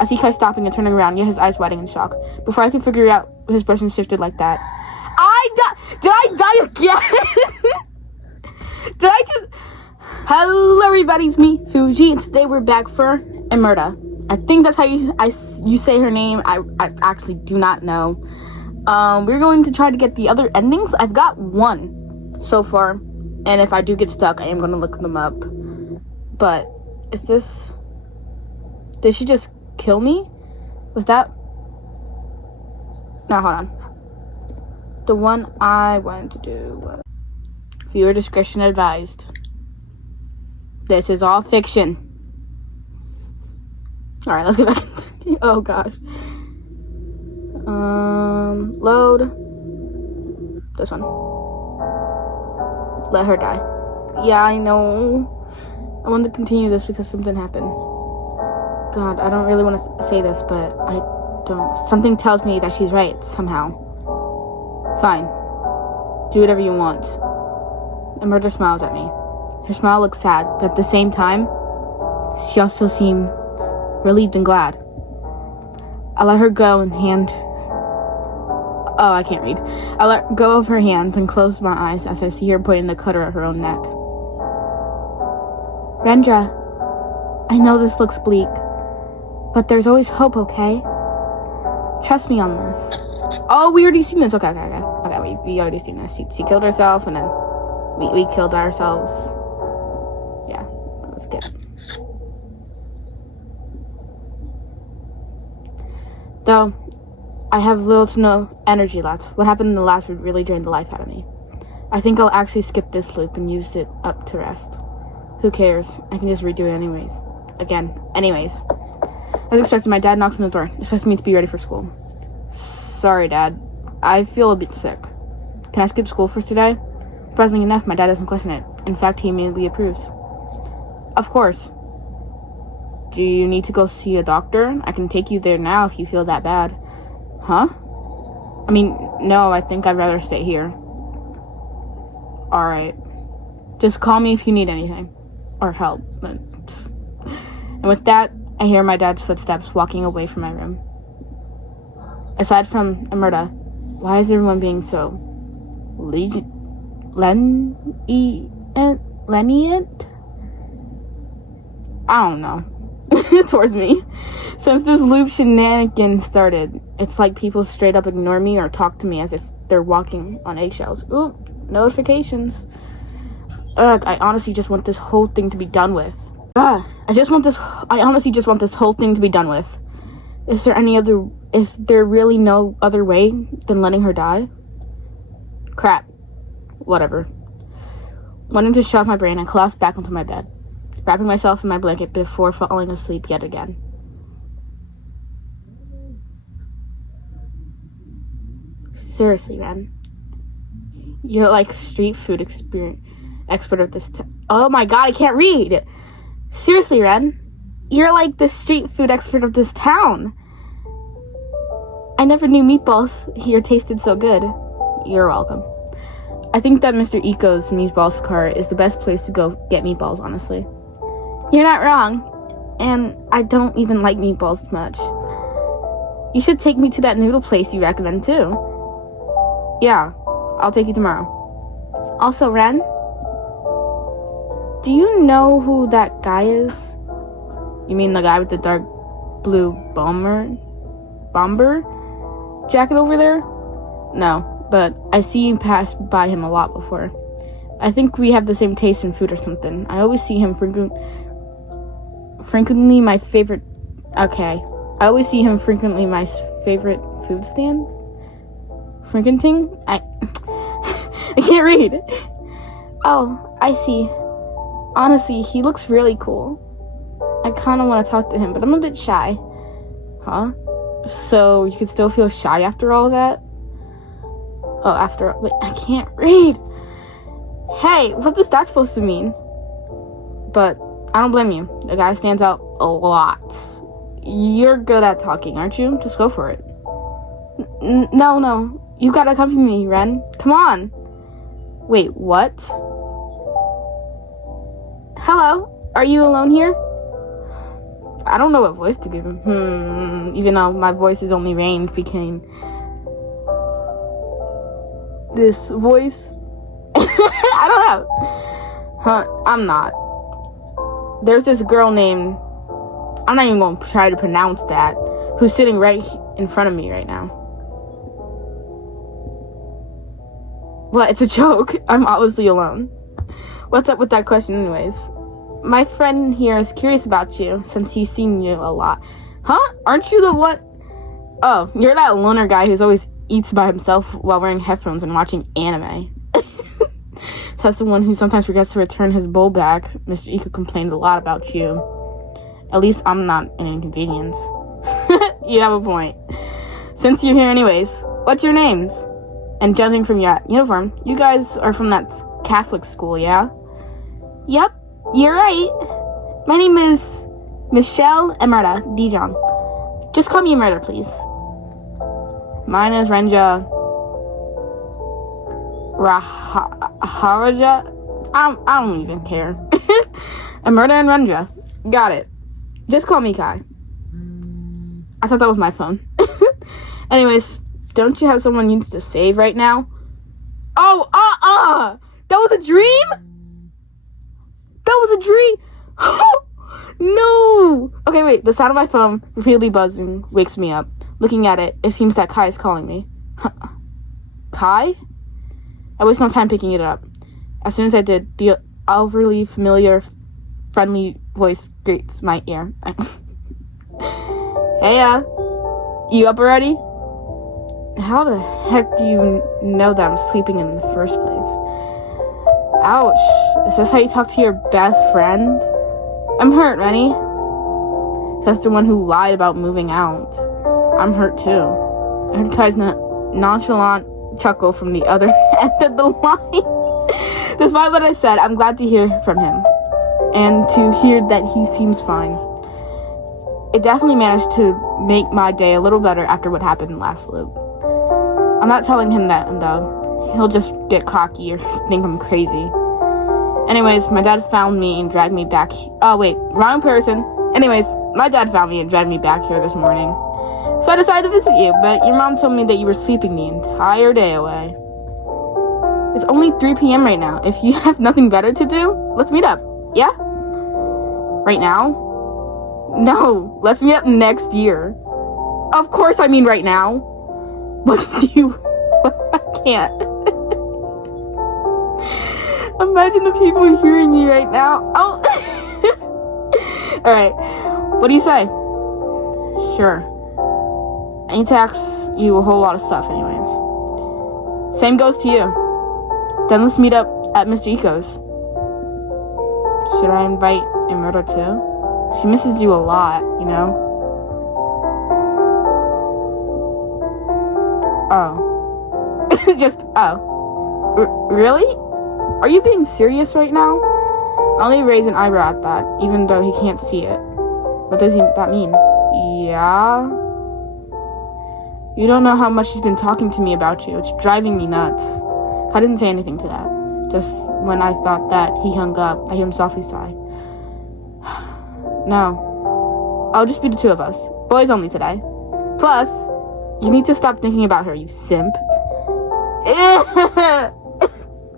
I see Kai stopping and turning around, yet his eyes widening in shock. Before I can figure out, his person shifted like that. Did I die again? Did I just... Hello everybody, it's me, Fugi, and today we're back for Amerta. I think that's how you say her name. I actually do not know. We're going to try to get the other endings. I've got one so far, and if I do get stuck, I am going to look them up. But, is this... Did she just kill me? Was that... No, hold on. The one I wanted to do was... Viewer discretion advised. This is all fiction. Alright, let's get back into... Oh, gosh. Load. This one. Let her die. Yeah, I know. I wanted to continue this because something happened. God, I don't really want to say this, but I don't. Something tells me that she's right, somehow. Fine. Do whatever you want. Amerta smiles at me. Her smile looks sad, but at the same time, she also seems relieved and glad. I let her go and hand... Oh, I can't read. I let go of her hand and closed my eyes as I see her pointing the cutter at her own neck. Rendra, I know this looks bleak, but there's always hope, okay? Trust me on this. Oh, we already seen this. Okay, we already seen this. She killed herself, and then we killed ourselves. Yeah, let's get it. Though, I have little to no energy left. What happened in the last would really drain the life out of me. I think I'll actually skip this loop and use it up to rest. Who cares? I can just redo it anyways. Anyways. As expected, my dad knocks on the door, expecting me to be ready for school. Sorry, Dad. I feel a bit sick. Can I skip school for today? Surprisingly enough, my dad doesn't question it. In fact, he immediately approves. Of course. Do you need to go see a doctor? I can take you there now if you feel that bad. Huh? I mean, no, I think I'd rather stay here. Alright. Just call me if you need anything. Or help. And with that, I hear my dad's footsteps walking away from my room. Aside from Amerta, why is everyone being so... lenient? I don't know. Towards me. Since this loop shenanigan started, it's like people straight up ignore me or talk to me as if they're walking on eggshells. Ooh, notifications. Ugh, I honestly just want this whole thing to be done with. I honestly just want this whole thing to be done with. Is there really no other way than letting her die? Crap. Whatever. Wanting to shut off my brain, I collapsed back onto my bed, wrapping myself in my blanket before falling asleep yet again. Seriously, Ren. You're like street food expert of this oh my god, I can't read! Seriously, Ren. You're like the street food expert of this town. I never knew meatballs here tasted so good. You're welcome. I think that Mr. Eco's meatballs cart is the best place to go get meatballs, honestly. You're not wrong. And I don't even like meatballs much. You should take me to that noodle place you recommend, too. Yeah, I'll take you tomorrow. Also, Ren, do you know who that guy is? You mean the guy with the dark blue bomber jacket over there? No, but I see you pass by him a lot before. I think we have the same taste in food or something. I always see him frequently my favorite... Okay. I always see him frequently my favorite food stands. Frequenting? I can't read. Oh, I see. Honestly, he looks really cool. I kind of want to talk to him, but I'm a bit shy. Huh? So, you could still feel shy after all of that? Oh, wait, I can't read. Hey, what is that supposed to mean? But, I don't blame you. The guy stands out a lot. You're good at talking, aren't you? Just go for it. No. You gotta accompany me, Ren. Come on. Wait, what? Hello? Are you alone here? I don't know what voice to give him. Even though my voice's only range became this voice. I don't know. I'm not. There's this girl named, I'm not even going to try to pronounce that, who's sitting right in front of me right now. What? It's a joke. I'm obviously alone. What's up with that question anyways? My friend here is curious about you since he's seen you a lot. Huh? Aren't you the one? Oh, you're that loner guy who's always eats by himself while wearing headphones and watching anime. So that's the one who sometimes forgets to return his bowl back. Mr. Iko complained a lot about you. At least I'm not an inconvenience. You have a point. Since you're here anyways, what's your names? And judging from your uniform, you guys are from that Catholic school, yeah? Yep, you're right. My name is Michelle Amerta Dijon. Just call me Amerta, please. Mine is Rendra Haraja. I don't even care. Amerta and Rendra. Got it. Just call me Kai. I thought that was my phone. Anyways, don't you have someone you need to save right now? Oh, that was a dream? That was a dream? No! Okay, wait, the sound of my phone repeatedly buzzing wakes me up. Looking at it, it seems that Kai is calling me. Kai? I waste no time picking it up. As soon as I did, the overly familiar, friendly voice greets my ear. Hey, you up already? How the heck do you know that I'm sleeping in the first place? Ouch. Is this how you talk to your best friend? I'm hurt, Rennie. That's the one who lied about moving out. I'm hurt too. I heard Kai's nonchalant chuckle from the other end of the line. Despite what I said, I'm glad to hear from him. And to hear that he seems fine. It definitely managed to make my day a little better after what happened in the last loop. I'm not telling him that, though. He'll just get cocky or think I'm crazy. Anyways, my dad found me and dragged me back. Oh, wait, wrong person. Anyways, my dad found me and dragged me back here this morning. So I decided to visit you, but your mom told me that you were sleeping the entire day away. It's only 3 p.m. right now. If you have nothing better to do, let's meet up. Yeah? Right now? No, let's meet up next year. Of course I mean right now. What do you... I can't. Imagine the people hearing me right now. Oh. Alright. What do you say? Sure. I need to ask you a whole lot of stuff anyways. Same goes to you. Then let's meet up at Mr. Iko's. Should I invite Amerta too? She misses you a lot, you know? Oh. Just, really? Are you being serious right now? I only raise an eyebrow at that, even though he can't see it. What does that mean? Yeah? You don't know how much he's been talking to me about you. It's driving me nuts. I didn't say anything to that. Just when I thought that he hung up, I hear him softly sigh. No. I'll just be the two of us. Boys only today. Plus, you need to stop thinking about her, you simp.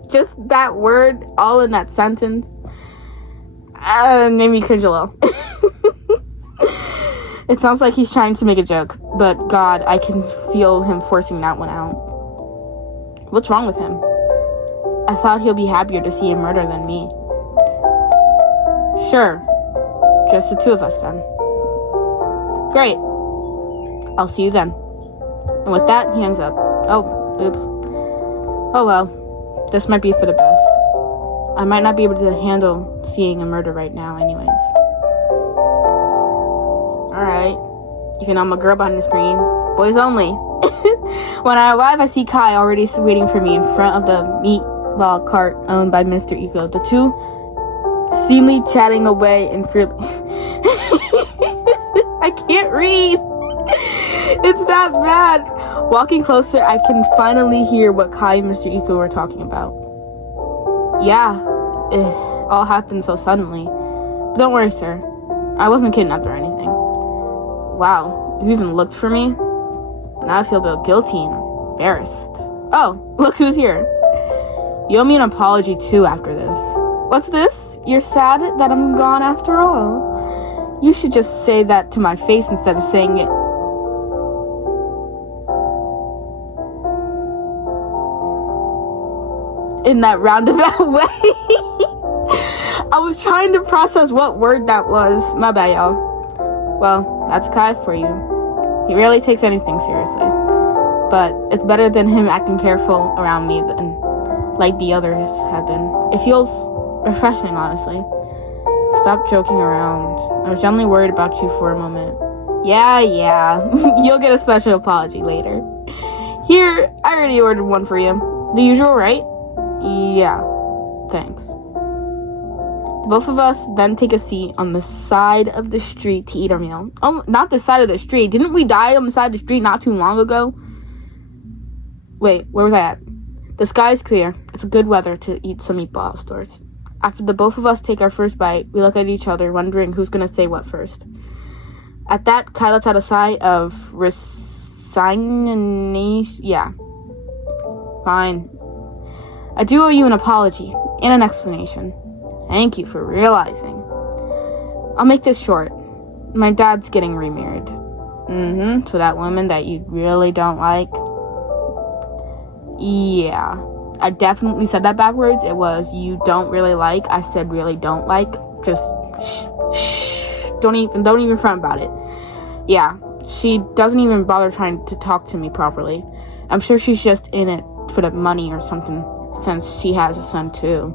Just that word, all in that sentence, made me cringe a little. It sounds like he's trying to make a joke, but God, I can feel him forcing that one out. What's wrong with him? I thought he'll be happier to see a murder than me. Sure. Just the two of us then. Great. I'll see you then. And with that, he hangs up. Oh, oops. Oh well. This might be for the best. I might not be able to handle seeing a murder right now anyways. Alright. Even though I'm a girl behind the screen. Boys only. When I arrive, I see Kai already waiting for me in front of the meatball cart owned by Mr. Iko. The two seemingly chatting away and freely. I can't read. It's that bad. Walking closer, I can finally hear what Kai and Mr. Iko were talking about. Yeah, it all happened so suddenly. But don't worry, sir. I wasn't kidnapped or anything. Wow, you even looked for me? Now I feel a bit guilty and embarrassed. Oh, look who's here. You owe me an apology too after this. What's this? You're sad that I'm gone after all? You should just say that to my face instead of saying it in that roundabout way. I was trying to process what word that was. My bad, y'all. Well, that's Kai for you. He rarely takes anything seriously. But it's better than him acting careful around me than like the others have been. It feels refreshing, honestly. Stop joking around. I was genuinely worried about you for a moment. Yeah. You'll get a special apology later. Here, I already ordered one for you. The usual, right? Yeah. Thanks. Both of us then take a seat on the side of the street to eat our meal. Oh, not the side of the street. Didn't we die on the side of the street not too long ago? Wait, where was I at? The sky's clear. It's good weather to eat some meatball stores. After the both of us take our first bite, we look at each other, wondering who's gonna say what first. At that, Kai lets out a sigh of resignation. Yeah. Fine. I do owe you an apology and an explanation. Thank you for realizing. I'll make this short. My dad's getting remarried. So that woman that you really don't like? Yeah. I definitely said that backwards. It was you don't really like. I said really don't like. Just shh. Don't even front about it. Yeah. She doesn't even bother trying to talk to me properly. I'm sure she's just in it for the money or something, since she has a son too.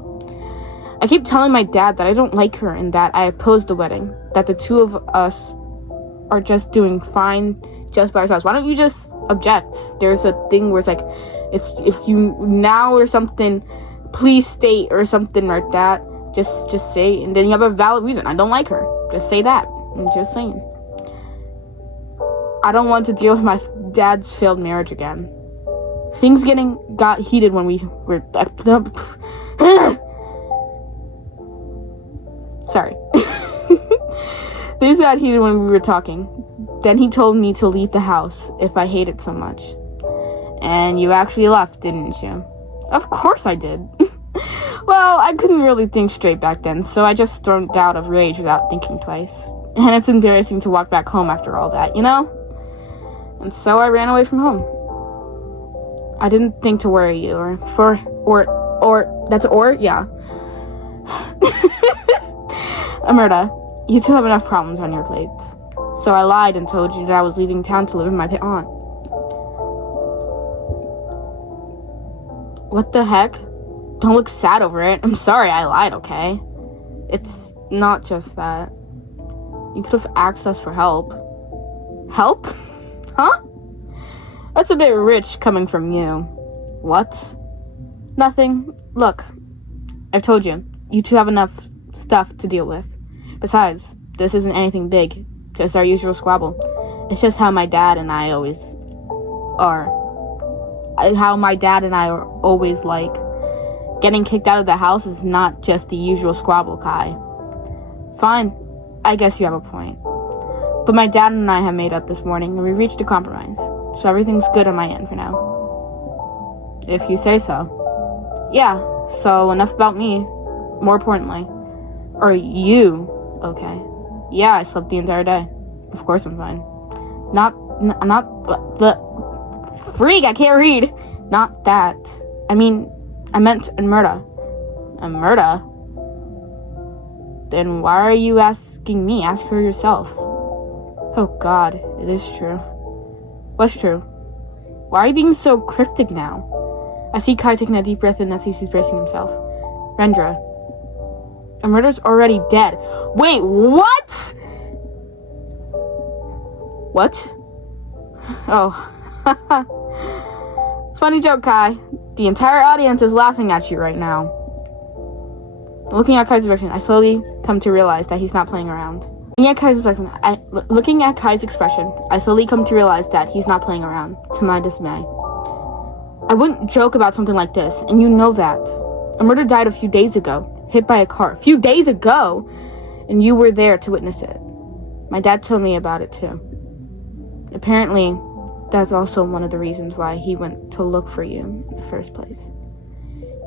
I keep telling my dad that I don't like her and that I oppose the wedding, that the two of us are just doing fine just by ourselves. Why don't you just object? There's a thing where it's like, if you now or something, please state or something like that. Just say, and then you have a valid reason. I don't like her. Just say that. I'm just saying. I don't want to deal with my dad's failed marriage again. Things got heated when we were... Sorry. Things got heated when we were talking. Then he told me to leave the house if I hated so much. And you actually left, didn't you? Of course I did. Well, I couldn't really think straight back then, so I just stormed out of rage without thinking twice. And it's embarrassing to walk back home after all that, you know? And so I ran away from home. I didn't think to worry you, yeah. Amerta, you two have enough problems on your plates. So I lied and told you that I was leaving town to live with my aunt. What the heck? Don't look sad over it. I'm sorry I lied, okay? It's not just that. You could have asked us for help. Help? Huh? That's a bit rich coming from you. What? Nothing. Look, I've told you. You two have enough stuff to deal with. Besides, this isn't anything big. Just our usual squabble. It's just how my dad and I always are. How my dad and I are always like. Getting kicked out of the house is not just the usual squabble, Kai. Fine. I guess you have a point. But my dad and I have made up this morning, and we reached a compromise. So everything's good on my end for now. If you say so. Yeah, so enough about me. More importantly. Are you okay? Yeah, I slept the entire day. Of course I'm fine. Not the freak, I can't read. Not that. I meant Amerta. Amerta? Then why are you asking me? Ask her yourself. Oh god, it is true. What's true? Why are you being so cryptic now? I see Kai taking a deep breath in as he's bracing himself. Rendra. Amerta's already dead. Wait, what? What? Oh. Funny joke, Kai. The entire audience is laughing at you right now. Looking at Kai's expression, I slowly come to realize that he's not playing around. Looking at Kai's expression, I slowly come to realize that he's not playing around, to my dismay. I wouldn't joke about something like this, and you know that. Amerta died a few days ago, hit by a car. A few days ago! And you were there to witness it. My dad told me about it too. Apparently, that's also one of the reasons why he went to look for you in the first place.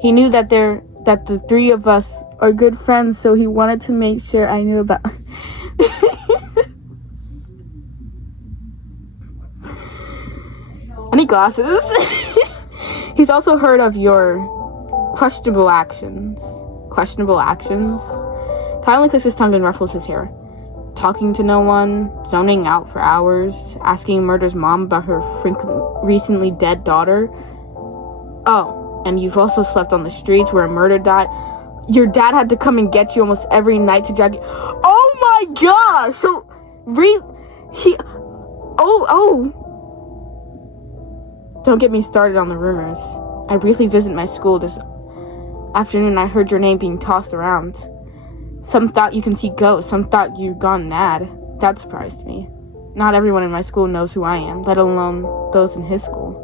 He knew that the three of us are good friends, so he wanted to make sure I knew about... Any glasses? He's also heard of your questionable actions. Questionable actions? Kai only clicks his tongue and ruffles his hair. Talking to no one, zoning out for hours, asking Murder's mom about her recently dead daughter. Oh, and you've also slept on the streets where a murder died. Your dad had to come and get you almost every night to drag you. Oh my gosh! So, Don't get me started on the rumors. I briefly visited my school this afternoon and I heard your name being tossed around. Some thought you can see ghosts, some thought you'd gone mad. That surprised me. Not everyone in my school knows who I am, let alone those in his school.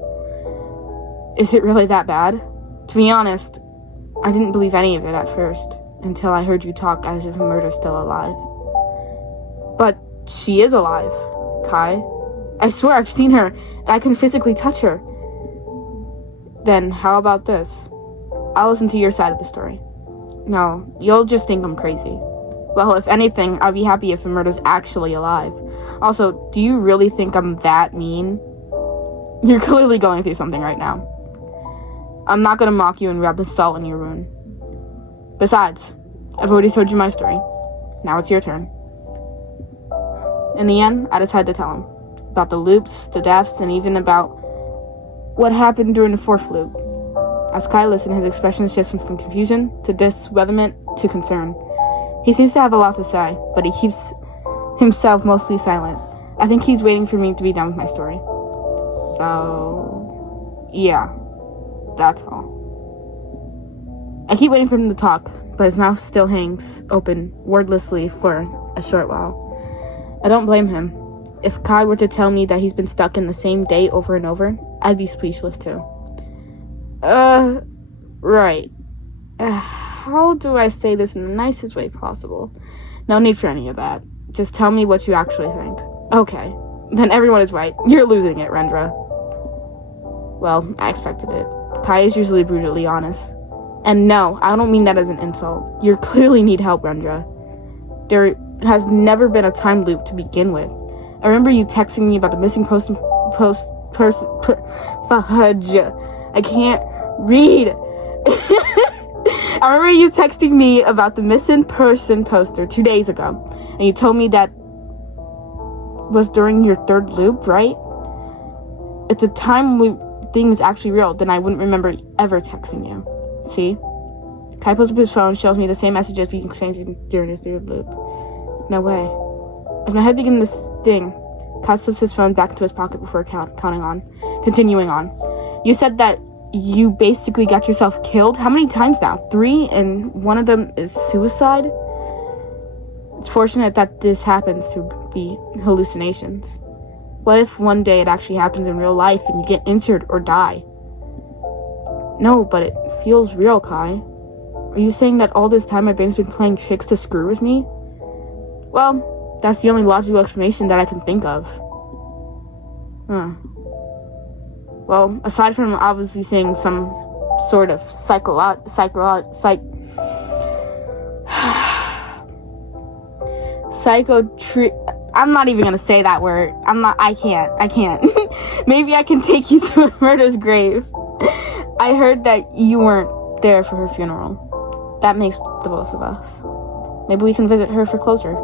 Is it really that bad? To be honest, I didn't believe any of it at first, until I heard you talk as if Murder's still alive. But she is alive, Kai. I swear I've seen her, and I can physically touch her. Then, how about this? I'll listen to your side of the story. No, you'll just think I'm crazy. Well, if anything, I'd be happy if Amerta's actually alive. Also, do you really think I'm that mean? You're clearly going through something right now. I'm not gonna mock you and rub salt in your wound. Besides, I've already told you my story. Now it's your turn. In the end, I decided to tell him. About the loops, the deaths, and even about what happened during the fourth loop. As Kai listened, his expression shifts from confusion to disweatherment to concern. He seems to have a lot to say, but he keeps himself mostly silent. I think he's waiting for me to be done with my story. So, yeah, that's all. I keep waiting for him to talk, but his mouth still hangs open wordlessly for a short while. I don't blame him. If Kai were to tell me that he's been stuck in the same day over and over, I'd be speechless too. Right. How do I say this in the nicest way possible? No need for any of that. Just tell me what you actually think. Okay. Then everyone is right. You're losing it, Rendra. Well, I expected it. Kai is usually brutally honest. And no, I don't mean that as an insult. You clearly need help, Rendra. There has never been a time loop to begin with. I remember you texting me about the missing fudge. I can't read. I remember you texting me about the missing person poster 2 days ago, and you told me that was during your third loop, right? If the time loop thing is actually real, then I wouldn't remember ever texting you. See? Kai pulls up his phone, shows me the same messages we exchanged during the third loop. No way. As my head began to sting, Kai slips his phone back into his pocket before continuing on. You said that you basically got yourself killed? How many times now? 3, and one of them is suicide? It's fortunate that this happens to be hallucinations. What if one day it actually happens in real life and you get injured or die? No, but it feels real, Kai. Are you saying that all this time my brain's been playing tricks to screw with me? Well, that's the only logical explanation that I can think of. Well, aside from obviously saying some sort of I'm not even gonna say that word. I can't. Maybe I can take you to Amerta's grave. I heard that you weren't there for her funeral. That makes the both of us. Maybe we can visit her for closure.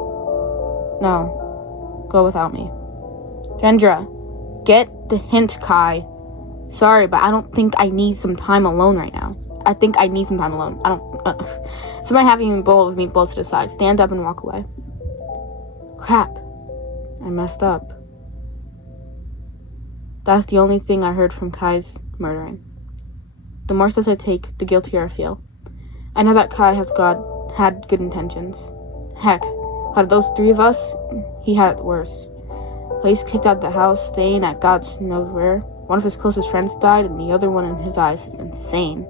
No. Go without me. Rendra, get the hint, Kai. Sorry, but I don't think I need some time alone right now. I think I need some time alone. Somebody having a bowl of meatballs to the side. Stand up and walk away. Crap. I messed up. That's the only thing I heard from Kai's murdering. The more steps I take, the guiltier I feel. I know that Kai had good intentions. Heck, out of those 3 of us, he had it worse. He's kicked out of the house, staying at God knows where. One of his closest friends died, and the other one in his eyes is insane.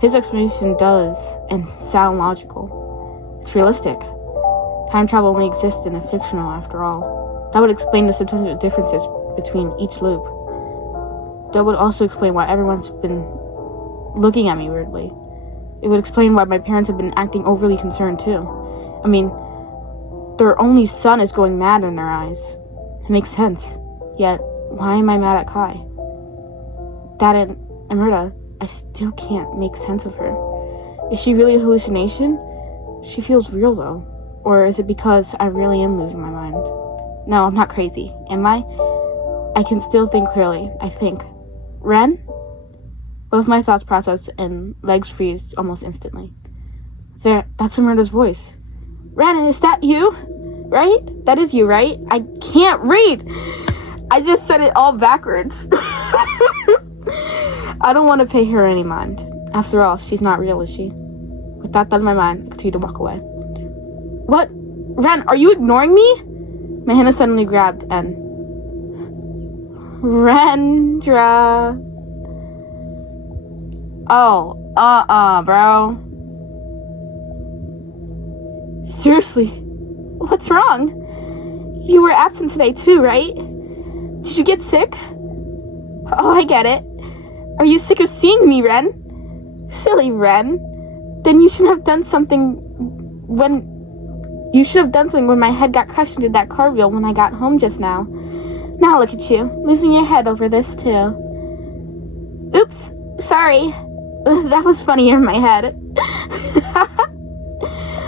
His explanation does and sound logical. It's realistic. Time travel only exists in a fictional after all. That would explain the substantial differences between each loop. That would also explain why everyone's been looking at me weirdly. It would explain why my parents have been acting overly concerned too. I mean, their only son is going mad in their eyes. It makes sense. Yet, why am I mad at Kai? That and Amerta, I still can't make sense of her. Is she really a hallucination? She feels real though. Or is it because I really am losing my mind? No, I'm not crazy. Am I? I can still think clearly, I think. Ren? Both my thoughts process and legs freeze almost instantly. There, that's Amerta's voice. Ren, is that you? Right? That is you, right? I can't read! I just said it all backwards. I don't want to pay her any mind. After all, she's not real, is she? With that thought in my mind, I continue to walk away. What? Ren, are you ignoring me? My hand is suddenly grabbed and... Rendra... Oh, bro. Seriously, what's wrong? You were absent today too, right? Did you get sick? Oh, I get it. Are you sick of seeing me, Ren? Silly Ren. Then you should have done something when... You should have done something when my head got crushed into that car wheel when I got home just now. Now look at you, losing your head over this too. Oops, sorry. That was funnier in my head.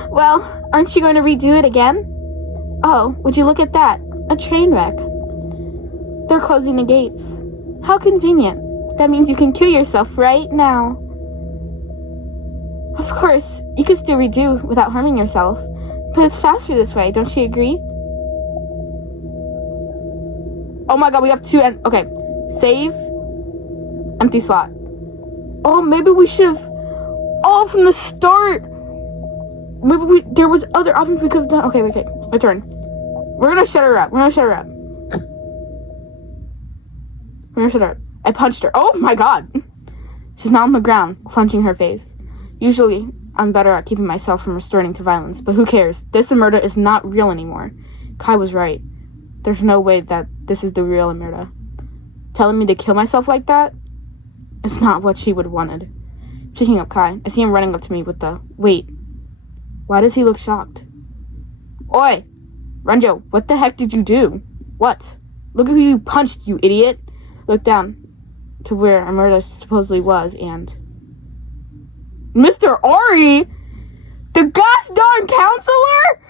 Well, aren't you going to redo it again? Oh, would you look at that? A train wreck. They're closing the gates. How convenient. That means you can kill yourself right now. Of course, you could still redo without harming yourself. But it's faster this way, don't you agree? Oh my god, we have two okay. Save. Empty slot. Oh, maybe we should have... all from the start! Maybe there was other options we could have done. Okay, my turn. We're gonna shut her up. We're gonna shut her up. I punched her. Oh my god! She's now on the ground, clenching her face. Usually, I'm better at keeping myself from resorting to violence, but who cares? This Amerta is not real anymore. Kai was right. There's no way that this is the real Amerta. Telling me to kill myself like that? It's not what she would have wanted. Picking up Kai, I see him running up to me with the... Wait. Why does he look shocked? Oi! Renjo, what the heck did you do? What? Look at who you punched, you idiot! Look down to where Amerta supposedly was, and... Mr. Ori? The gosh darn counselor?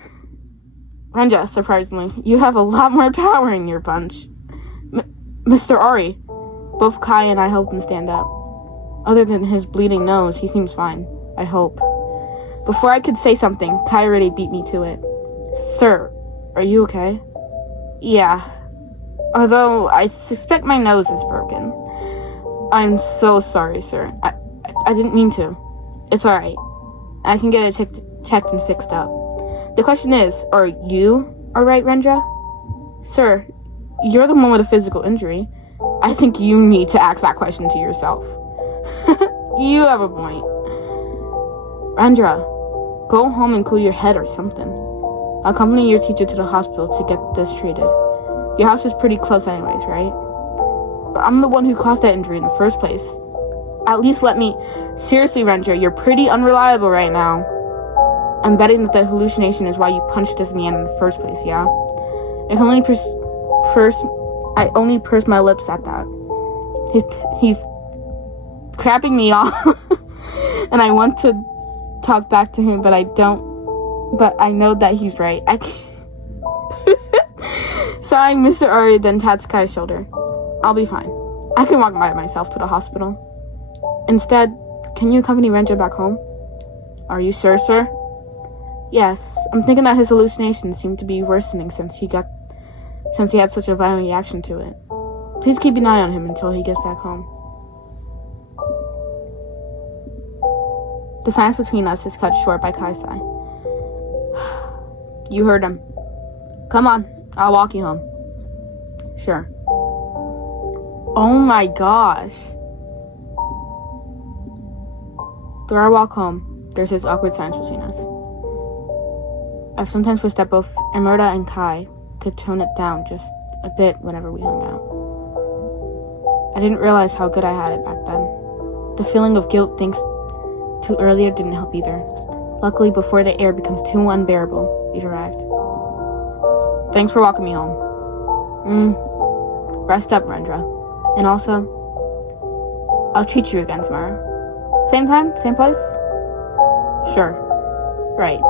Renja, surprisingly, you have a lot more power in your punch. Mr. Ori. Both Kai and I helped him stand up. Other than his bleeding nose, he seems fine. I hope. Before I could say something, Kai already beat me to it. Sir, are you okay? Yeah. Although, I suspect my nose is broken. I'm so sorry, sir. I didn't mean to. It's alright. I can get it checked and fixed up. The question is, are you alright, Rendra? Sir, you're the one with a physical injury. I think you need to ask that question to yourself. You have a point. Rendra, go home and cool your head or something. I'll accompany your teacher to the hospital to get this treated. Your house is pretty close anyways, right? But I'm the one who caused that injury in the first place. At least let me... Seriously, Rendra, you're pretty unreliable right now. I'm betting that the hallucination is why you punched this man in the first place, yeah? I only pursed my lips at that. He's crapping me off. And I want to talk back to him, but I don't. But I know that he's right. I can't. Sighing, Mr. Ori then pats Kai's shoulder. I'll be fine. I can walk by myself to the hospital. Instead, can you accompany Rendra back home? Are you sure, sir? Yes, I'm thinking that his hallucinations seem to be worsening since he had such a violent reaction to it. Please keep an eye on him until he gets back home. The silence between us is cut short by Kai's sigh. You heard him. Come on, I'll walk you home. Sure. Oh my gosh. Through our walk home, there's this awkward silence between us. I've sometimes wished that both Amerta and Kai could tone it down just a bit whenever we hung out. I didn't realize how good I had it back then. The feeling of guilt thanks to earlier didn't help either. Luckily, before the air becomes too unbearable, we've arrived. Thanks for walking me home. Rest up, Rendra. And also, I'll treat you again tomorrow. Same time, same place? Sure. Right.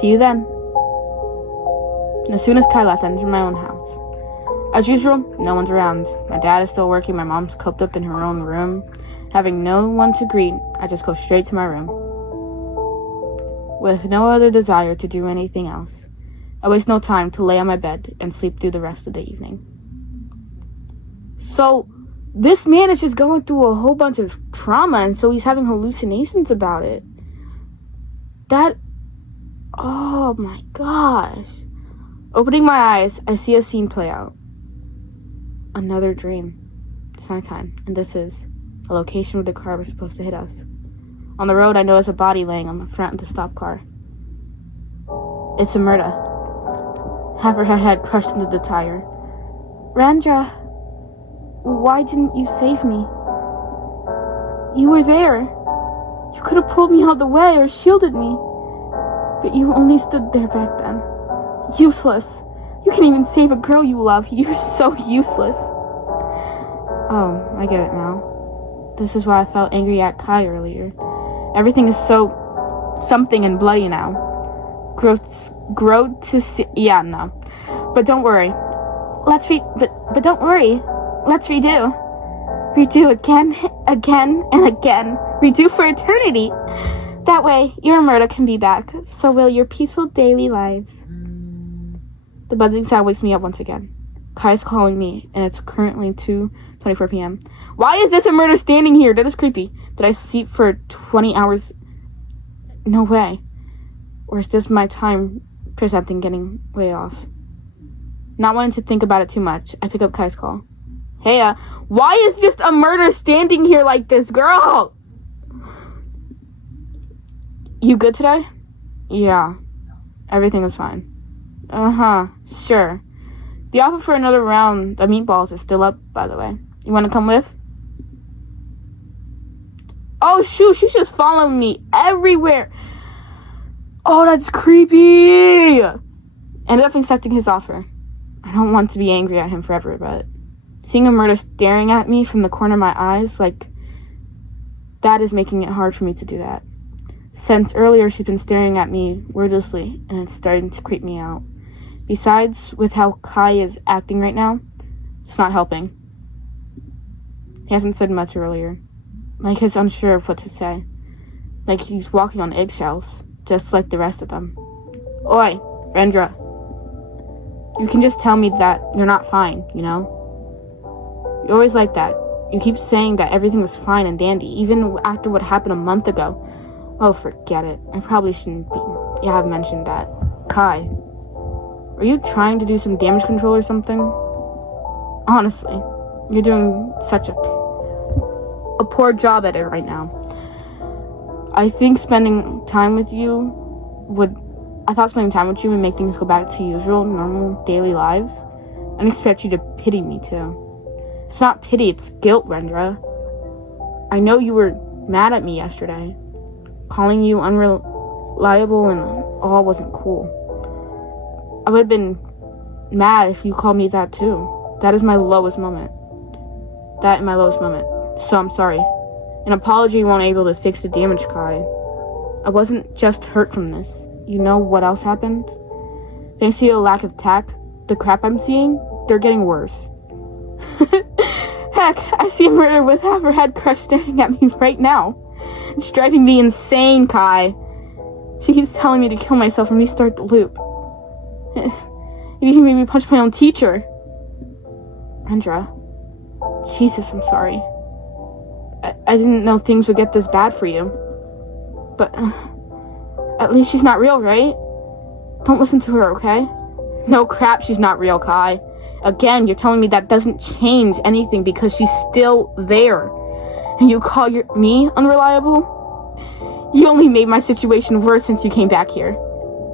See you then. As soon as Kai left, I entered my own house. As usual, no one's around. My dad is still working, my mom's coped up in her own room. Having no one to greet, I just go straight to my room. With no other desire to do anything else, I waste no time to lay on my bed and sleep through the rest of the evening. So, this man is just going through a whole bunch of trauma, and so he's having hallucinations about it. Oh my gosh. Opening my eyes, I see a scene play out. Another dream. It's nighttime, and this is a location where the car was supposed to hit us. On the road, I notice a body laying on the front of the stopped car. It's Amerta. Half her head crushed into the tire. Rendra, why didn't you save me? You were there. You could have pulled me out of the way or shielded me. But you only stood there back then. Useless. You can't even save a girl you love. You're so useless. Oh, I get it now. This is why I felt angry at Kai earlier. Everything is so something and bloody now. Yeah, no. But don't worry. But don't worry. Let's redo. Redo again, and again. Redo for eternity. That way, your Amerta can be back. So will your peaceful daily lives. The buzzing sound wakes me up once again. Kai's calling me, and it's currently 2:24 p.m. Why is this Amerta standing here? That is creepy. Did I sleep for 20 hours? No way. Or is this my time percepting getting way off? Not wanting to think about it too much, I pick up Kai's call. Hey, why is just Amerta standing here like this, girl? You good today? Yeah. Everything is fine. Sure. The offer for another round of meatballs is still up, by the way. You want to come with? Oh, shoot, she's just following me everywhere. Oh, that's creepy. Ended up accepting his offer. I don't want to be angry at him forever, but seeing Amerta staring at me from the corner of my eyes, that is making it hard for me to do that. Since earlier, she's been staring at me wordlessly, and it's starting to creep me out. Besides, with how Kai is acting right now, it's not helping. He hasn't said much earlier. He's unsure of what to say. He's walking on eggshells, just like the rest of them. Oi, Rendra. You can just tell me that you're not fine, you know? You're always like that. You keep saying that everything was fine and dandy, even after what happened a month ago. Oh, forget it. I probably shouldn't have mentioned that. Kai, are you trying to do some damage control or something? Honestly, you're doing such a poor job at it right now. I thought spending time with you would make things go back to usual, normal, daily lives. I didn't expect you to pity me, too. It's not pity, it's guilt, Rendra. I know you were mad at me yesterday. Calling you unreliable and all wasn't cool. I would have been mad if you called me that, too. That is my lowest moment. So I'm sorry. An apology won't be able to fix the damage, Kai. I wasn't just hurt from this. You know what else happened? Thanks to your lack of tact, the crap I'm seeing, they're getting worse. Heck, I see a murder with half her head crushed staring at me right now. It's driving me insane, Kai. She keeps telling me to kill myself and restart the loop. It even made me punch my own teacher. Rendra. Jesus, I'm sorry. I didn't know things would get this bad for you. But, at least she's not real, right? Don't listen to her, okay? No crap, she's not real, Kai. Again, you're telling me that doesn't change anything because she's still there. And you call me unreliable? You only made my situation worse since you came back here.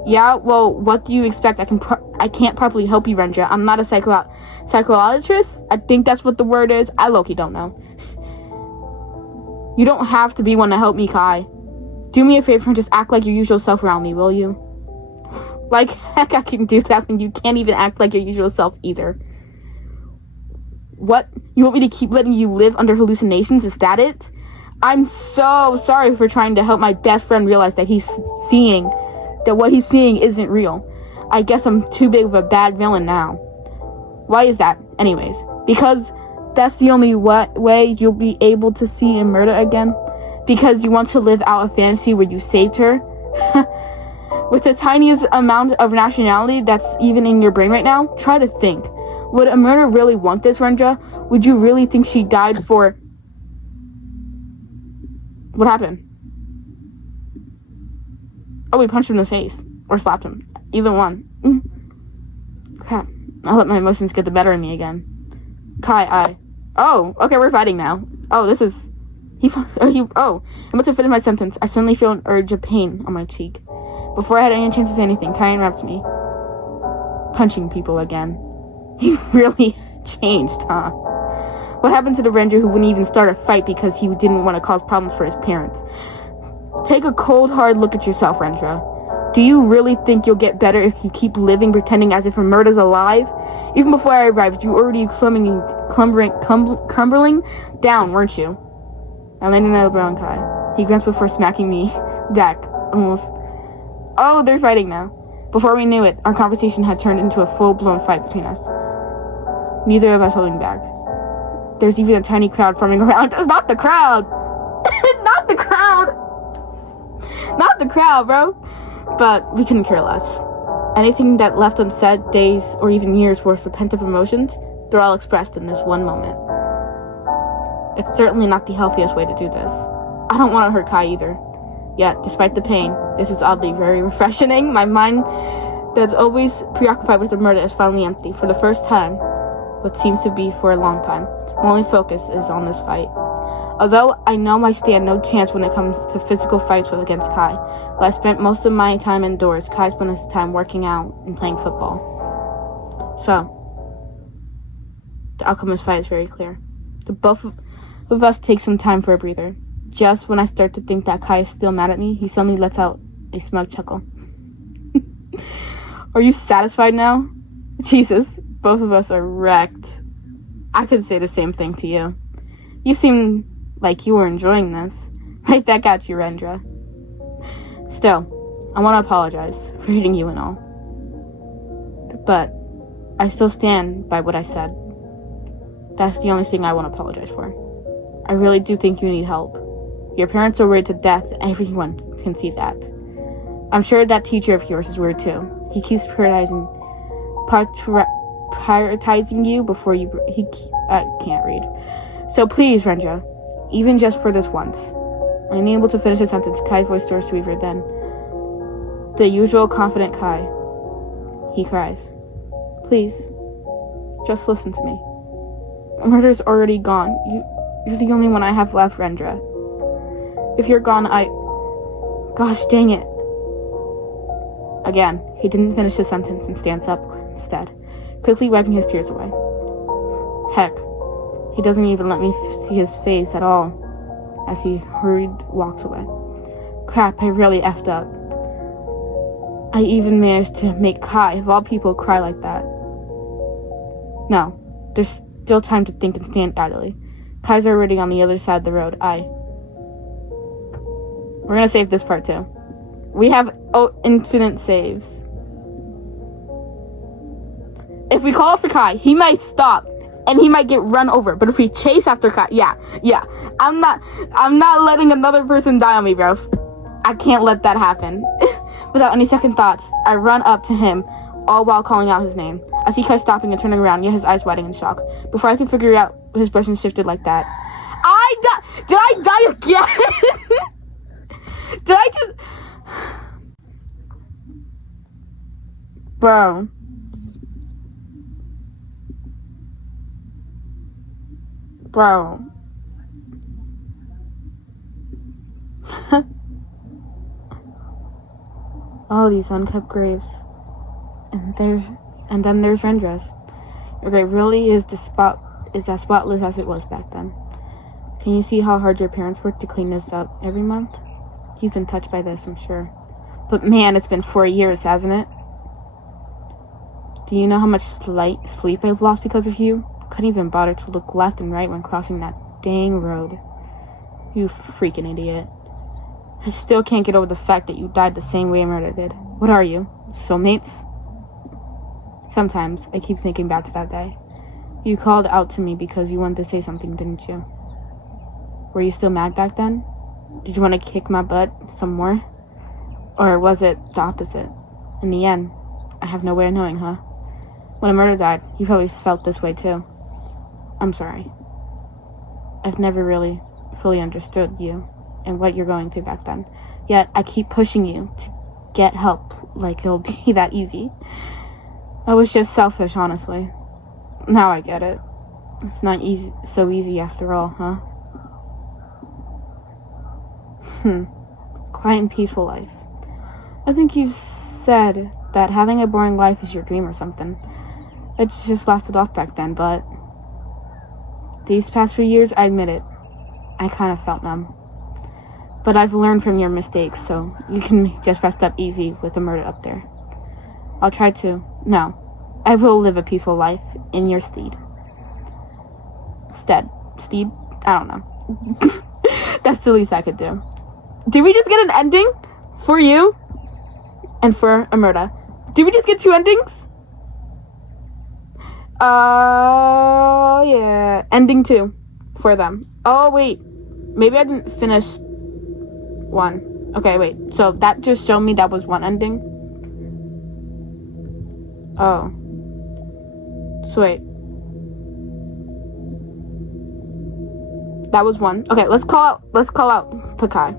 Yeah, well, what do you expect? I can I can't properly help you, Rendra. I'm not a psychologist. I think that's what the word is. I low-key don't know. You don't have to be one to help me, Kai. Do me a favor and just act like your usual self around me, will you? Like heck I can do that when you can't even act like your usual self either. What? You want me to keep letting you live under hallucinations? Is that it? I'm so sorry for trying to help my best friend realize that what he's seeing isn't real. I guess I'm too big of a bad villain now. Why is that? Anyways, because that's the only way you'll be able to see Amerta again? Because you want to live out a fantasy where you saved her? With the tiniest amount of rationality that's even in your brain right now, try to think. Would Amerta really want this, Rendra? Would you really think she died for... What happened? Oh, we punched him in the face. Or slapped him. Either one. Crap. I'll let my emotions get the better of me again. Kai, Oh, okay, we're fighting now. Oh, this is... I must have finished my sentence. I suddenly feel an urge of pain on my cheek. Before I had any chance to say anything, Kai interrupts me. Punching people again. You really changed, huh? What happened to the Rendra who wouldn't even start a fight because he didn't want to cause problems for his parents? Take a cold, hard look at yourself, Rendra. Do you really think you'll get better if you keep living pretending as if Amerta's alive? Even before I arrived, you were already crumbling down, weren't you? I landed on the brown Kai. He grunts before smacking me back. Almost. Oh, they're fighting now. Before we knew it, our conversation had turned into a full-blown fight between us. Neither of us holding back. There's even a tiny crowd forming around us. Not the crowd! Not the crowd! Not the crowd, bro! But we couldn't care less. Anything that left unsaid, days or even years worth of pent-up emotions, they're all expressed in this one moment. It's certainly not the healthiest way to do this. I don't want to hurt Kai either. Yet, despite the pain, this is oddly very refreshing. My mind that's always preoccupied with the murder is finally empty. For the first time, what seems to be for a long time, my only focus is on this fight. Although I know I stand no chance when it comes to physical fights against Kai, but I spent most of my time indoors. Kai spent his time working out and playing football. So, the outcome of this fight is very clear. The both of us take some time for a breather. Just when I start to think that Kai is still mad at me, he suddenly lets out a smug chuckle. Are you satisfied now? Jesus, both of us are wrecked. I could say the same thing to you. You seem like you were enjoying this. Right back at you, Rendra. Still, I want to apologize for hitting you and all. But I still stand by what I said. That's the only thing I want to apologize for. I really do think you need help. Your parents are worried to death. Everyone can see that. I'm sure that teacher of yours is worried too. He keeps prioritizing you before I can't read. So please, Rendra, even just for this once. Unable to finish his sentence, Kai's voice starts to waver. Then, the usual confident Kai. He cries. Please, just listen to me. Murder's already gone. You're the only one I have left, Rendra. If you're gone, Gosh dang it. Again, he didn't finish his sentence and stands up instead, quickly wiping his tears away. Heck, he doesn't even let me see his face at all as he walks away. Crap, I really effed up. I even managed to make Kai, of all people, cry like that. No, there's still time to think and stand idly. Kai's already on the other side of the road. We're gonna save this part too. We have infinite saves. If we call for Kai, he might stop and he might get run over. But if we chase after Kai, yeah. I'm not letting another person die on me, bro. I can't let that happen. Without any second thoughts, I run up to him, all while calling out his name. I see Kai stopping and turning around, yet his eyes widening in shock. Before I can figure out, his expression shifted like that. Did I die again? Did I just... Bro. All these unkept graves. And there And then there's Rendra's. Your grave really is as spotless as it was back then. Can you see how hard your parents worked to clean this up every month? You've been touched by this, I'm sure. But man, it's been 4 years, hasn't it? Do you know how much sleep I've lost because of you? Couldn't even bother to look left and right when crossing that dang road. You freaking idiot. I still can't get over the fact that you died the same way Amerta did. What are you? Soulmates? Sometimes I keep thinking back to that day. You called out to me because you wanted to say something, didn't you? Were you still mad back then? Did you want to kick my butt some more? Or was it the opposite? In the end, I have no way of knowing, huh? When Amerta died, you probably felt this way too. I'm sorry. I've never really fully understood you and what you're going through back then. Yet, I keep pushing you to get help like it'll be that easy. I was just selfish, honestly. Now I get it. It's not so easy after all, huh? Quiet and peaceful life. I think you said that having a boring life is your dream or something. I just laughed it off back then, but these past few years, I admit it, I kind of felt numb. But I've learned from your mistakes, so you can just rest up easy with the murder up there. I'll try to. No, I will live a peaceful life in your stead. Steed? I don't know. That's the least I could do. Did we just get an ending? For you? And for Amerta. Did we just get 2 endings? Yeah. Ending 2 for them. Oh, wait. Maybe I didn't finish 1. Okay, wait. So that just showed me that was 1 ending? Oh. So wait. That was 1. Okay, let's call out Takai.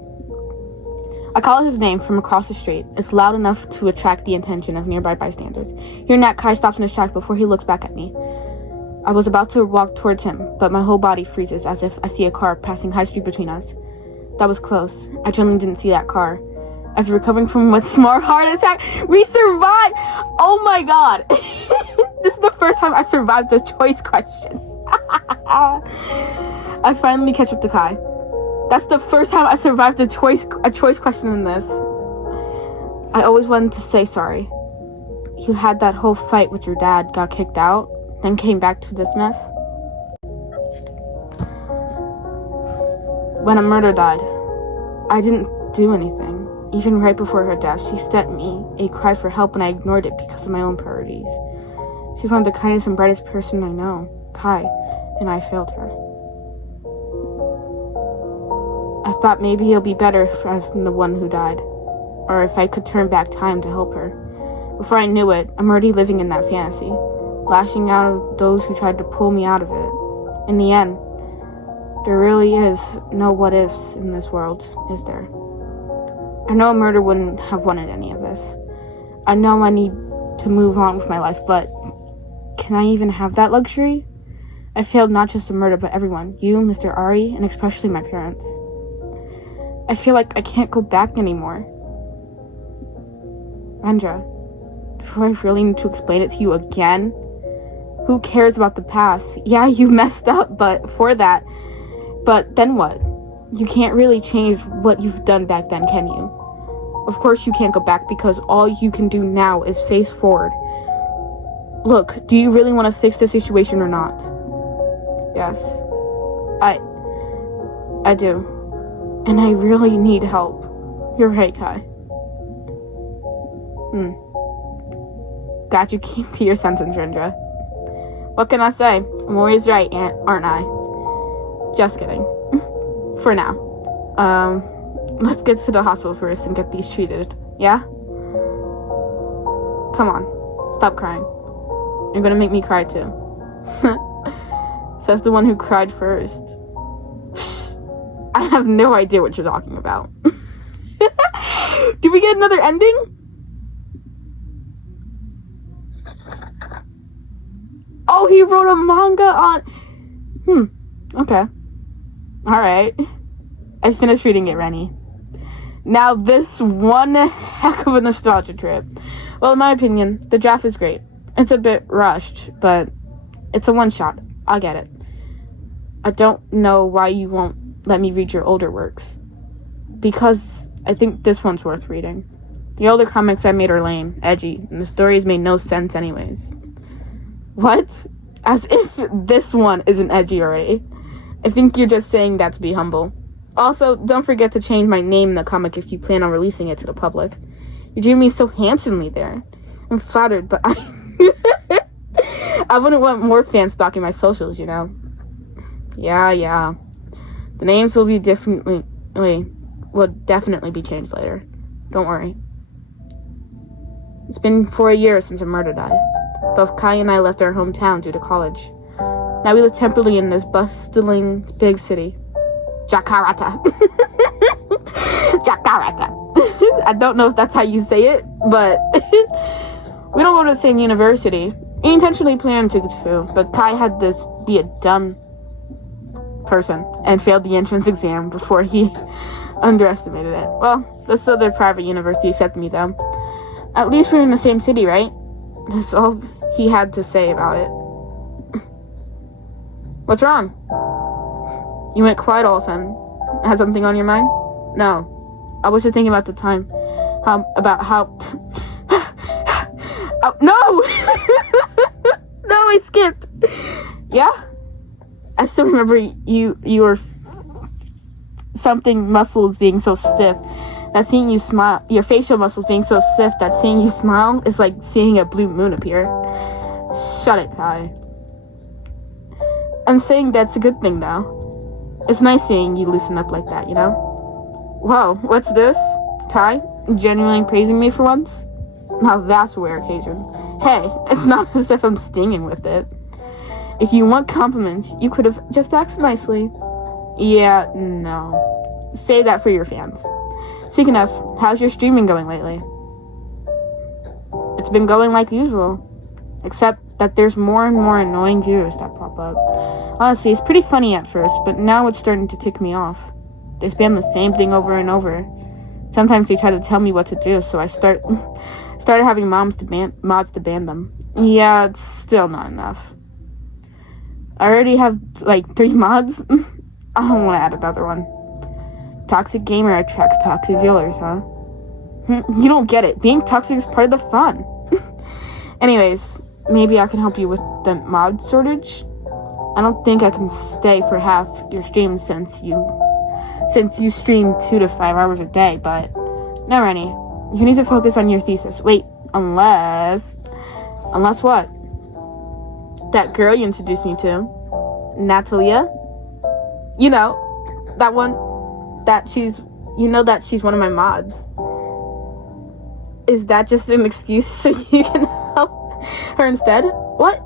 I call out his name from across the street. It's loud enough to attract the attention of nearby bystanders. Hearing that, Kai stops in his tracks before he looks back at me. I was about to walk towards him, but my whole body freezes as if I see a car passing High Street between us. That was close. I generally didn't see that car. After recovering from a small heart attack, we survived! Oh my god! This is the first time I survived a choice question. I finally catch up to Kai. That's the first time I survived a choice question in this. I always wanted to say sorry. You had that whole fight with your dad, got kicked out, then came back to this mess. When Amerta died, I didn't do anything. Even right before her death, she sent me a cry for help and I ignored it because of my own priorities. She's one of the kindest and brightest person I know, Kai, and I failed her. I thought maybe it'll be better if I'm the one who died, or if I could turn back time to help her. Before I knew it, I'm already living in that fantasy, lashing out at those who tried to pull me out of it. In the end, there really is no what-ifs in this world, is there? I know Amerta wouldn't have wanted any of this. I know I need to move on with my life, but can I even have that luxury? I failed not just Amerta, but everyone. You, Mr. Ari, and especially my parents. I feel like I can't go back anymore. Rendra, do I really need to explain it to you again? Who cares about the past? Yeah, you messed up, but then what? You can't really change what you've done back then, can you? Of course you can't go back because all you can do now is face forward. Look, do you really want to fix the situation or not? Yes. I do. And I really need help. You're right, Kai. Glad you came to your senses, Rendra. What can I say? I'm always right, aren't I? Just kidding. For now. Let's get to the hospital first and get these treated. Yeah? Come on. Stop crying. You're gonna make me cry too. Says the one who cried first. I have no idea what you're talking about. Did we get another ending? Oh, he wrote a manga on... Okay. Alright. I finished reading it, Rennie. Now, this one heck of a nostalgia trip. Well, in my opinion, the draft is great. It's a bit rushed, but it's a one-shot. I'll get it. I don't know why you won't let me read your older works. Because I think this one's worth reading. The older comics I made are lame, edgy, and the stories made no sense anyways. What? As if this one isn't edgy already. I think you're just saying that to be humble. Also, don't forget to change my name in the comic if you plan on releasing it to the public. You drew me so handsomely there. I'm flattered, but I wouldn't want more fans stalking my socials, you know. Yeah. The names will definitely be changed later. Don't worry. It's been 4 years since Amerta died. Both Kai and I left our hometown due to college. Now we live temporarily in this bustling big city. Jakarta. Jakarta. I don't know if that's how you say it, but we don't go to the same university. We intentionally planned to, but Kai had to be a dumb person and failed the entrance exam before he underestimated it. Well, this other private university accepted me, though. At least we're in the same city, right? That's all he had to say about it. What's wrong? You went quiet all of a sudden. Had something on your mind? No. I was just thinking about the time. Oh, no! No, I skipped. Yeah? I still remember you were something muscles being so stiff that seeing you smile, your facial muscles being so stiff that seeing you smile is like seeing a blue moon appear. Shut it, Kai. I'm saying that's a good thing, though. It's nice seeing you loosen up like that, you know? Whoa, what's this? Kai, genuinely praising me for once? Now that's a rare occasion. Hey, it's not as if I'm stinging with it. If you want compliments, you could have just asked nicely. Yeah, no. Say that for your fans. Speaking of, how's your streaming going lately? It's been going like usual. Except that there's more and more annoying viewers that pop up. Honestly, it's pretty funny at first, but now it's starting to tick me off. They spam the same thing over and over. Sometimes they try to tell me what to do, so I started having mods to ban them. Yeah, it's still not enough. I already have, like, 3 mods. I don't want to add another one. Toxic gamer attracts toxic viewers, huh? You don't get it. Being toxic is part of the fun. Anyways, maybe I can help you with the mod shortage. I don't think I can stay for half your stream since you stream 2 to 5 hours a day, but no, Rennie. You need to focus on your thesis. Wait, unless what? That girl you introduced me to, Natalia. You know, that one. That she's one of my mods. Is that just an excuse so you can help her instead? What?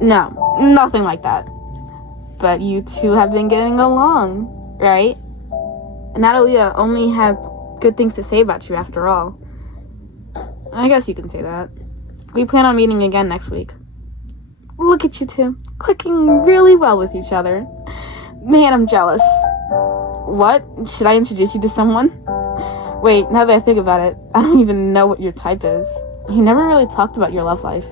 No, nothing like that. But you two have been getting along, right? Natalia only had good things to say about you after all. I guess you can say that. We plan on meeting again next week. Look at you two, clicking really well with each other. Man, I'm jealous. What? Should I introduce you to someone? Wait, now that I think about it, I don't even know what your type is. You never really talked about your love life.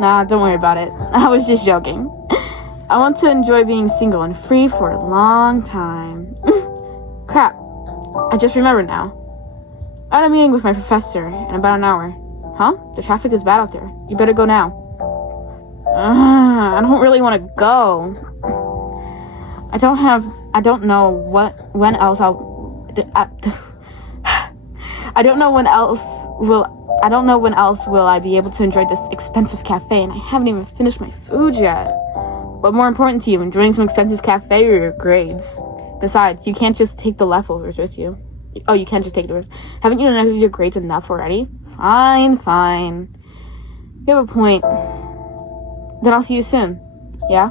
Nah, don't worry about it. I was just joking. I want to enjoy being single and free for a long time. Crap. I just remembered now. I had a meeting with my professor in about an hour. Huh? The traffic is bad out there. You better go now. I don't really want to go. I don't know when else will I be able to enjoy this expensive cafe, and I haven't even finished my food yet. What more important to you, enjoying some expensive cafe or your grades? Besides, you can't just take the leftovers with you. Oh, you can't just take the rest. Haven't you done your grades enough already? Fine. You have a point. Then I'll see you soon. Yeah?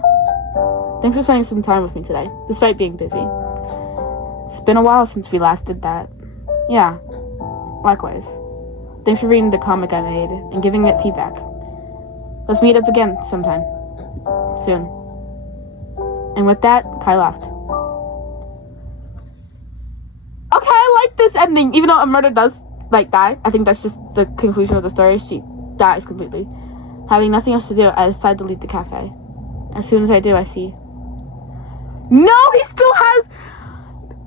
Thanks for spending some time with me today, despite being busy. It's been a while since we last did that. Yeah. Likewise. Thanks for reading the comic I made and giving it feedback. Let's meet up again sometime. Soon. And with that, Kai left. Okay, I like this ending. Even though Amerta does, die. I think that's just the conclusion of the story. She dies completely. Having nothing else to do, I decide to leave the cafe. As soon as I do, I see... No, he still has...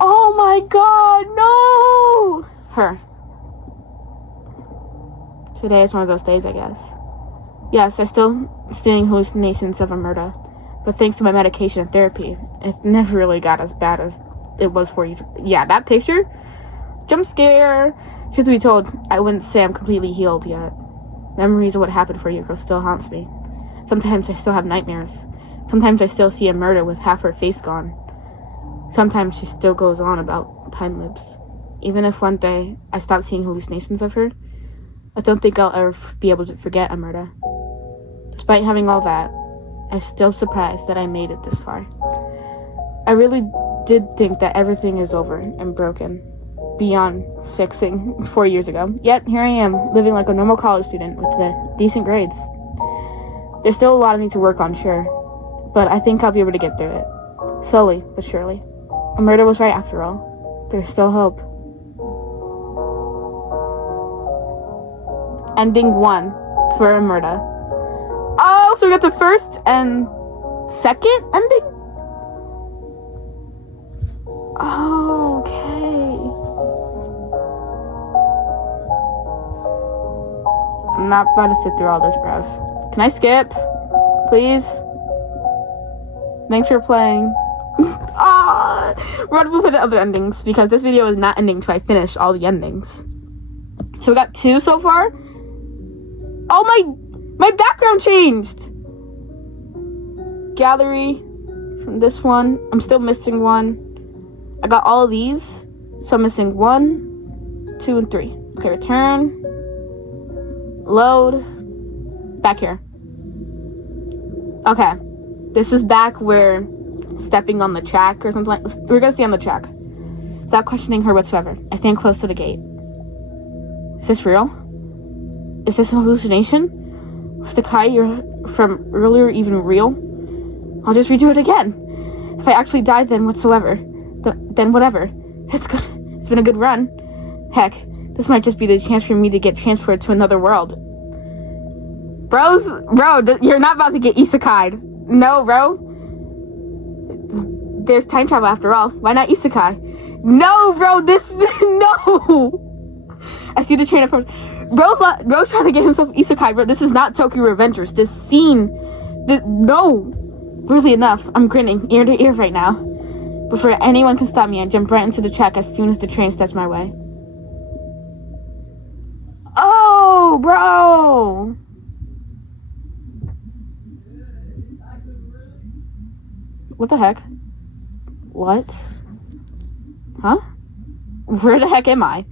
Oh my god, no! Her. Today is one of those days, I guess. Yes, I still seeing hallucinations of Amerta, but thanks to my medication and therapy, it never really got as bad as it was 4 years ago. Yeah, that picture? Jump scare! Truth to be told, I wouldn't say I'm completely healed yet. Memories of what happened 4 years ago still haunts me. Sometimes I still have nightmares. Sometimes I still see Amerta with half her face gone. Sometimes she still goes on about time loops. Even if one day I stop seeing hallucinations of her, I don't think I'll ever be able to forget Amerta. Despite having all that, I'm still surprised that I made it this far. I really did think that everything is over and broken, beyond fixing 4 years ago. Yet, here I am, living like a normal college student with decent grades. There's still a lot of me to work on, sure, but I think I'll be able to get through it. Slowly, but surely. Amerta was right after all. There's still hope. Ending 1 for Amerta. Oh, so we got the first and second ending? Oh, okay. I'm not about to sit through all this, bruv. Can I skip? Please? Thanks for playing. We're gonna move to the other endings because this video is not ending until I finish all the endings. So we got 2 so far. Oh, my background changed. Gallery from this one. I'm still missing 1. I got all of these, so I'm missing 1, 2, and 3. Okay, return. Load. Back here. Okay. This is back where stepping on the track or something like this. We're gonna stay on the track. Without questioning her whatsoever, I stand close to the gate. Is this real? Is this an hallucination? Was the Kai from earlier even real? I'll just redo it again. If I actually died then whatsoever, then whatever. It's good. It's been a good run. Heck, this might just be the chance for me to get transferred to another world. Bro, you're not about to get isekai'd. No, bro. There's time travel after all. Why not isekai? No, bro, no. I see the train approach. Bro's trying to get himself isekai, bro. This is not Tokyo Revengers. This scene, no. Weirdly enough, I'm grinning ear to ear right now. Before anyone can stop me, I jump right into the track as soon as the train steps my way. Oh, bro. What the heck? What? Huh? Where the heck am I?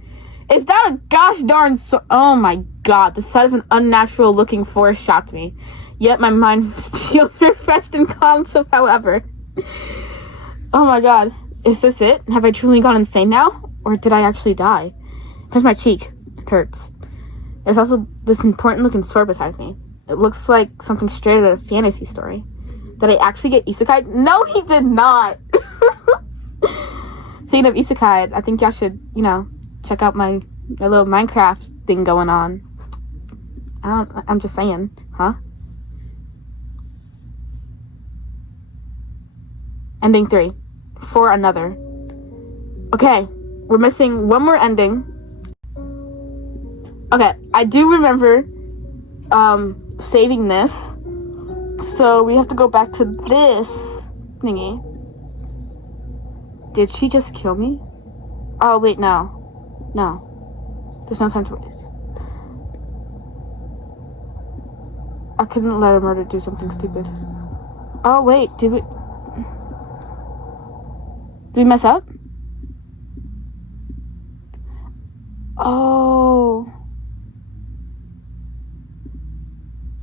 Is that a gosh darn oh my god, the sight of an unnatural looking forest shocked me. Yet my mind feels refreshed and calm however. Oh my god. Is this it? Have I truly gone insane now? Or did I actually die? Here's my cheek. It hurts. There's also this important looking sword beside me. It looks like something straight out of a fantasy story. Did I actually get isekai? No, he did not! Speaking of isekai, I think y'all should, check out my little Minecraft thing going on. I'm just saying, huh? Ending 3. For another. Okay, we're missing 1 more ending. Okay, I do remember saving this. So we have to go back to this thingy. Did she just kill me? Oh, wait, no. No. There's no time to waste. I couldn't let Amerta do something stupid. Oh, wait, did we mess up? Oh.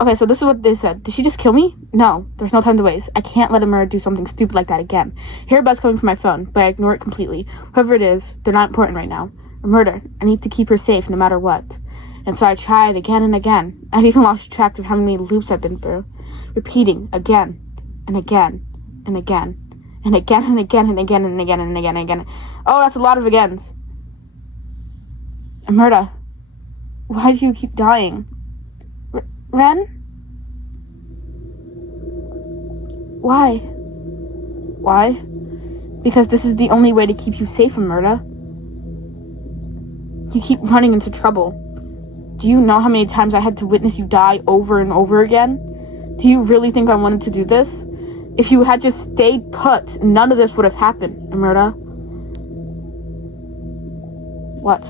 Okay, so this is what they said. Did she just kill me? No, there's no time to waste. I can't let Amerta do something stupid like that again. Hear a buzz coming from my phone, but I ignore it completely. Whoever it is, they're not important right now. Amerta, I need to keep her safe no matter what. And so I tried again and again. I've even lost track of how many loops I've been through. Repeating again and again and again and again and again and again and again and again and again. Oh, that's a lot of agains. Amerta, why do you keep dying? Ren? Why? Why? Because this is the only way to keep you safe, Amerta. You keep running into trouble. Do you know how many times I had to witness you die over and over again? Do you really think I wanted to do this? If you had just stayed put, none of this would have happened, Amerta. What?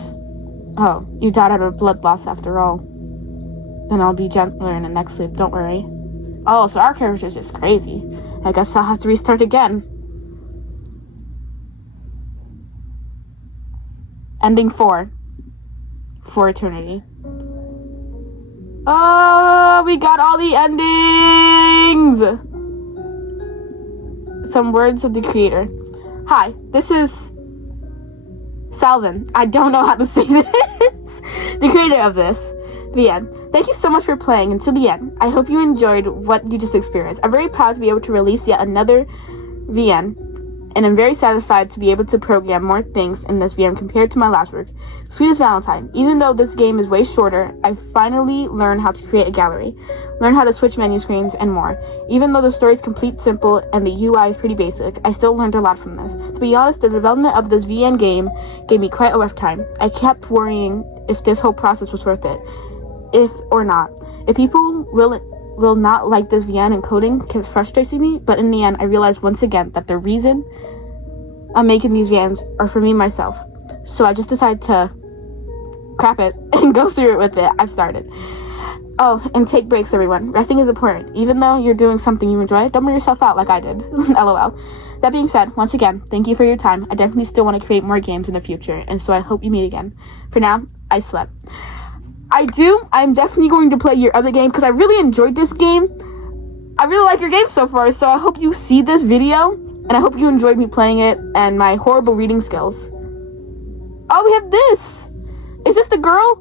Oh, you died out of blood loss after all. Then I'll be gentler in the next sleep, don't worry. Oh, so our character's just crazy. I guess I'll have to restart again. Ending 4. For eternity. Oh, we got all the endings! Some words of the creator. Hi, this is Salvin. I don't know how to say this. The creator of this. The end. Thank you so much for playing until the end. I hope you enjoyed what you just experienced. I'm very proud to be able to release yet another VN, and I'm very satisfied to be able to program more things in this VM compared to my last work. Sweetest Valentine. Even though this game is way shorter, I finally learned how to create a gallery, learn how to switch menu screens, and more. Even though the story is complete simple and the UI is pretty basic, I still learned a lot from this. To be honest, the development of this VN game gave me quite a rough time. I kept worrying if this whole process was worth it, if or not. If people will not like this VN and coding kept frustrating me, but in the end, I realized once again that the reason I'm making these VMs are for me myself. So I just decided to crap it and go through it with it. I've started. Oh, and take breaks, everyone. Resting is important. Even though you're doing something you enjoy, don't burn yourself out like I did. LOL. That being said, once again, thank you for your time. I definitely still want to create more games in the future, and so I hope you meet again. For now, I slept. I'm definitely going to play your other game because I really enjoyed this game. I really like your game so far, so I hope you see this video, and I hope you enjoyed me playing it and my horrible reading skills. Oh, we have this! Is this the girl?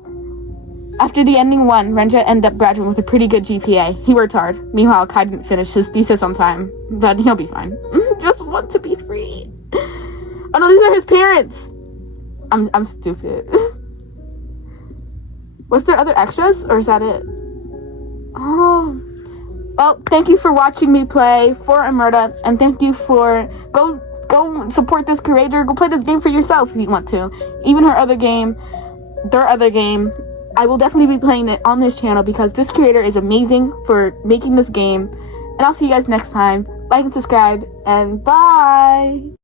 After the ending 1, Rendra ended up graduating with a pretty good GPA. He worked hard. Meanwhile, Kai didn't finish his thesis on time, but he'll be fine. Just want to be free. Oh no, these are his parents! I'm stupid. Was there other extras, or is that it? Oh. Well, thank you for watching me play for Amerta, and thank you for... Go support this creator. Go play this game for yourself if you want to. Even their other game, I will definitely be playing it on this channel because this creator is amazing for making this game. And I'll see you guys next time. Like and subscribe, and bye!